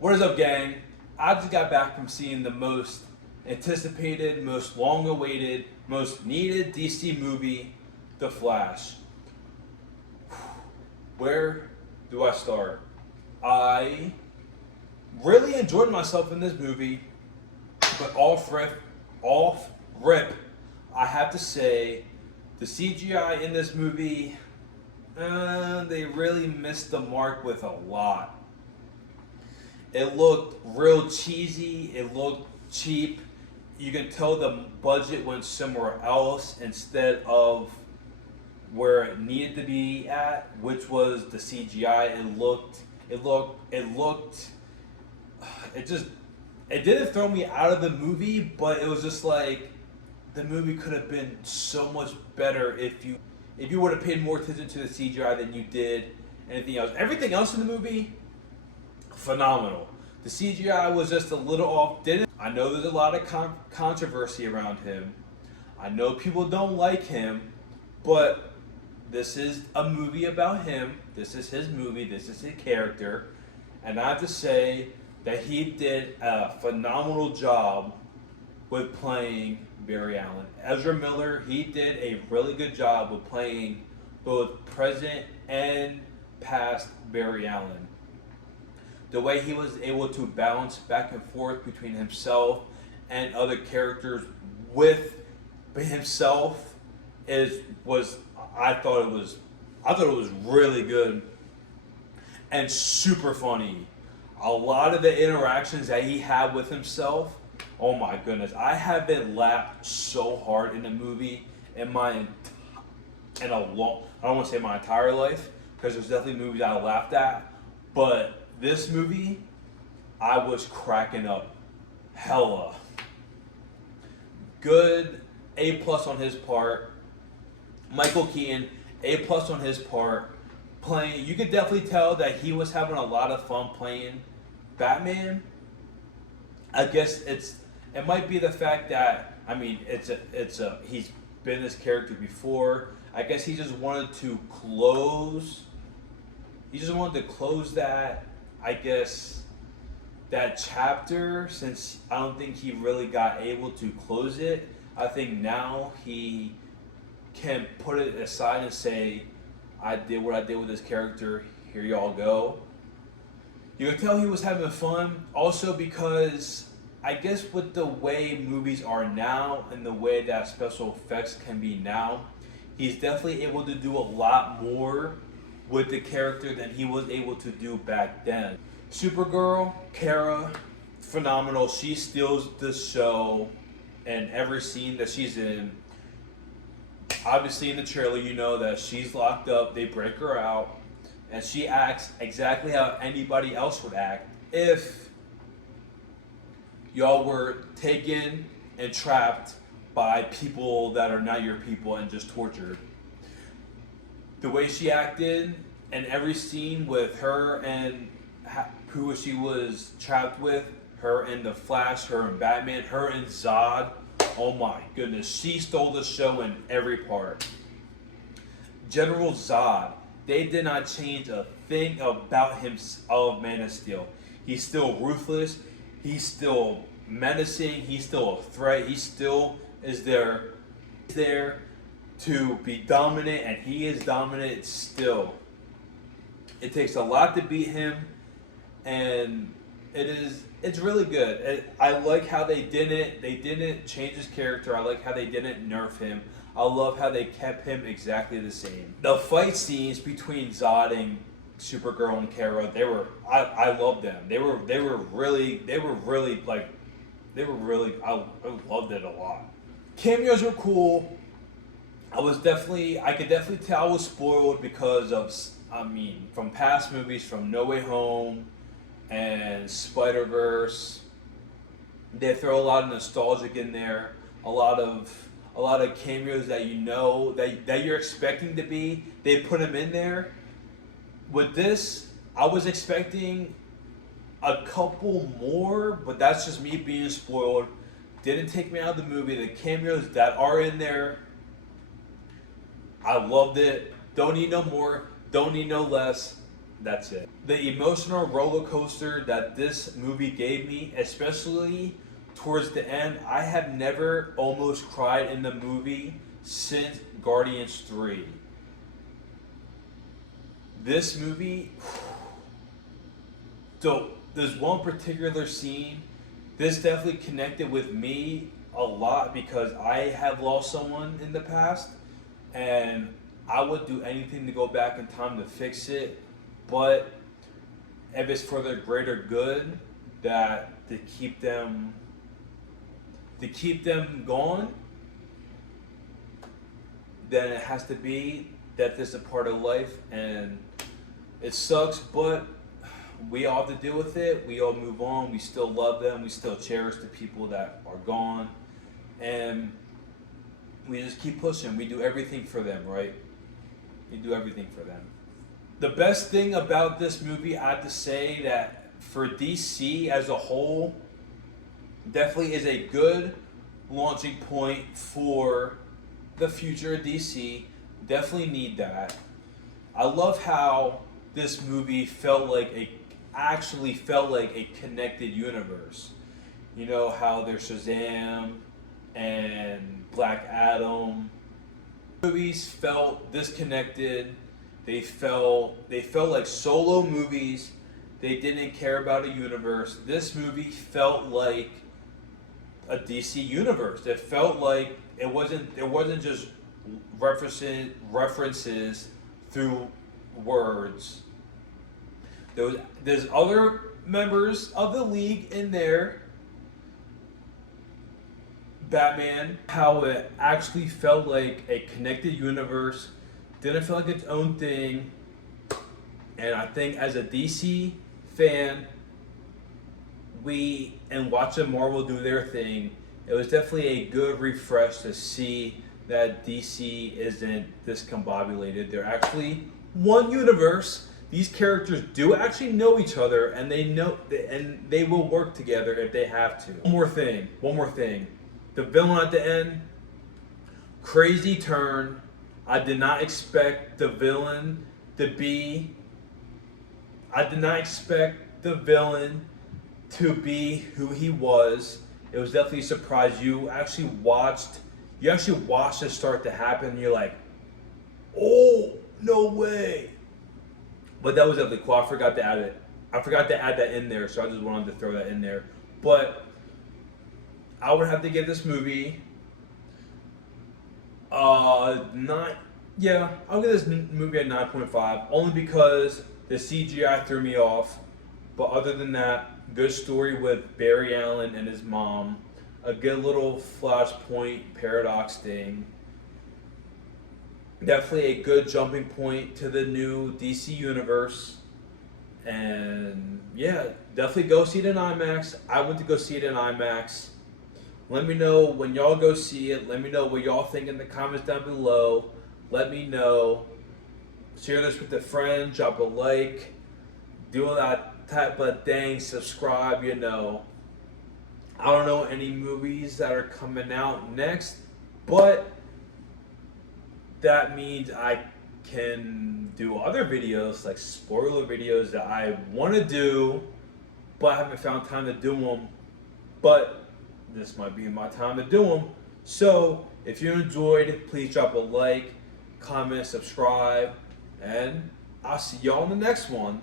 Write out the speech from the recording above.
What is up, gang? I just got back from seeing the most anticipated, most long awaited, most needed DC movie, The Flash. Where do I start? I really enjoyed myself in this movie, but off rip, I have to say the CGI in this movie, they really missed the mark with a lot. It looked real cheesy. It looked cheap. You can tell the budget went somewhere else instead of where it needed to be at, which was the CGI. It just, it didn't throw me out of the movie, but it was just like the movie could have been so much better if you would have paid more attention to the CGI than you did anything else. Everything else in the movie, phenomenal. The CGI was just a little off. Didn't I know there's a lot of controversy around him. I know people don't like him, but this is a movie about him. This is his movie. This is his character, and I have to say that he did a phenomenal job with playing Barry Allen. Ezra Miller, he did a really good job with playing both present and past Barry Allen. The way he was able to bounce back and forth between himself and other characters with himself is was I thought it was really good and super funny. A lot of the interactions that he had with himself, oh my goodness, I haven't laughed so hard in a movie in I don't want to say my entire life, because there's definitely movies I laughed at, but this movie, I was cracking up hella. Good, A plus on his part. Michael Keaton, A plus on his part. Playing, you could definitely tell that he was having a lot of fun playing Batman. I guess it might be the fact that he's been this character before. I guess he just wanted to close. He just wanted to close that, I guess, that chapter, since I don't think he really got able to close it. I think now he can put it aside and say, I did what I did with this character, here y'all go. You can tell he was having fun, also because I guess with the way movies are now and the way that special effects can be now, he's definitely able to do a lot more with the character than he was able to do back then. Supergirl, Kara, phenomenal. She steals the show in every scene that she's in. Obviously in the trailer you know that she's locked up, they break her out, and she acts exactly how anybody else would act if y'all were taken and trapped by people that are not your people and just tortured. The way she acted in every scene with her and who she was trapped with, her and the Flash, her and Batman, her and Zod, oh my goodness, she stole the show in every part. General Zod, they did not change a thing about him of Man of Steel. He's still ruthless, he's still menacing, he's still a threat, he still is there to be dominant, and he is dominant still. It takes a lot to beat him, and it's really good. I like how they didn't change his character. I like how they didn't nerf him. I love how they kept him exactly the same. The fight scenes between Zod and Supergirl and Kara, I loved them. I loved it a lot. Cameos were cool. I could definitely tell I was spoiled because of, from past movies, from No Way Home and Spider-Verse. They throw a lot of nostalgic in there, a lot of cameos that you know that you're expecting to be. They put them in there. With this, I was expecting a couple more, but that's just me being spoiled. Didn't take me out of the movie. The cameos that are in there, I loved it. Don't need no more. Don't need no less. That's it. The emotional roller coaster that this movie gave me, especially towards the end, I have never almost cried in the movie since Guardians 3. This movie, so there's one particular scene, this definitely connected with me a lot because I have lost someone in the past, and I would do anything to go back in time to fix it, but if it's for the greater good, that to keep them gone, then it has to be. Death is a part of life, and it sucks, but we all have to deal with it. We all move on. We still love them. We still cherish the people that are gone, and we just keep pushing. We do everything for them, right? We do everything for them. The best thing about this movie, I have to say that for DC as a whole, definitely is a good launching point for the future of DC. Definitely need that. I love how this movie actually felt like a connected universe. You know how there's Shazam and Black Adam. Movies felt disconnected. They felt like solo movies. They didn't care about a universe. This movie felt like a DC universe. It felt like it wasn't just references through words. There's other members of the League in there. Batman, how it actually felt like a connected universe, didn't feel like its own thing. And I think as a DC fan, watching Marvel do their thing, it was definitely a good refresh to see that DC isn't discombobulated. They're actually one universe. These characters do actually know each other, and they will work together if they have to. One more thing. The villain at the end, crazy turn. I did not expect the villain to be who he was. It was definitely a surprise. You actually watched it start to happen. And you're like, oh, no way. But that was definitely cool. I forgot to add that in there, so I just wanted to throw that in there. But I would have to give this movie I'll give this movie a 9.5, only because the CGI threw me off. But other than that, good story with Barry Allen and his mom, a good little Flashpoint paradox thing. Definitely a good jumping point to the new DC universe. And yeah, definitely go see it in IMAX. I went to go see it in IMAX. Let me know when y'all go see it. Let me know what y'all think in the comments down below. Let me know. Share this with a friend. Drop a like. Do all that type of thing. Subscribe, I don't know any movies that are coming out next, but that means I can do other videos, like spoiler videos that I want to do, but I haven't found time to do them. But this might be my time to do them. So if you enjoyed, please drop a like, comment, subscribe, and I'll see y'all in the next one.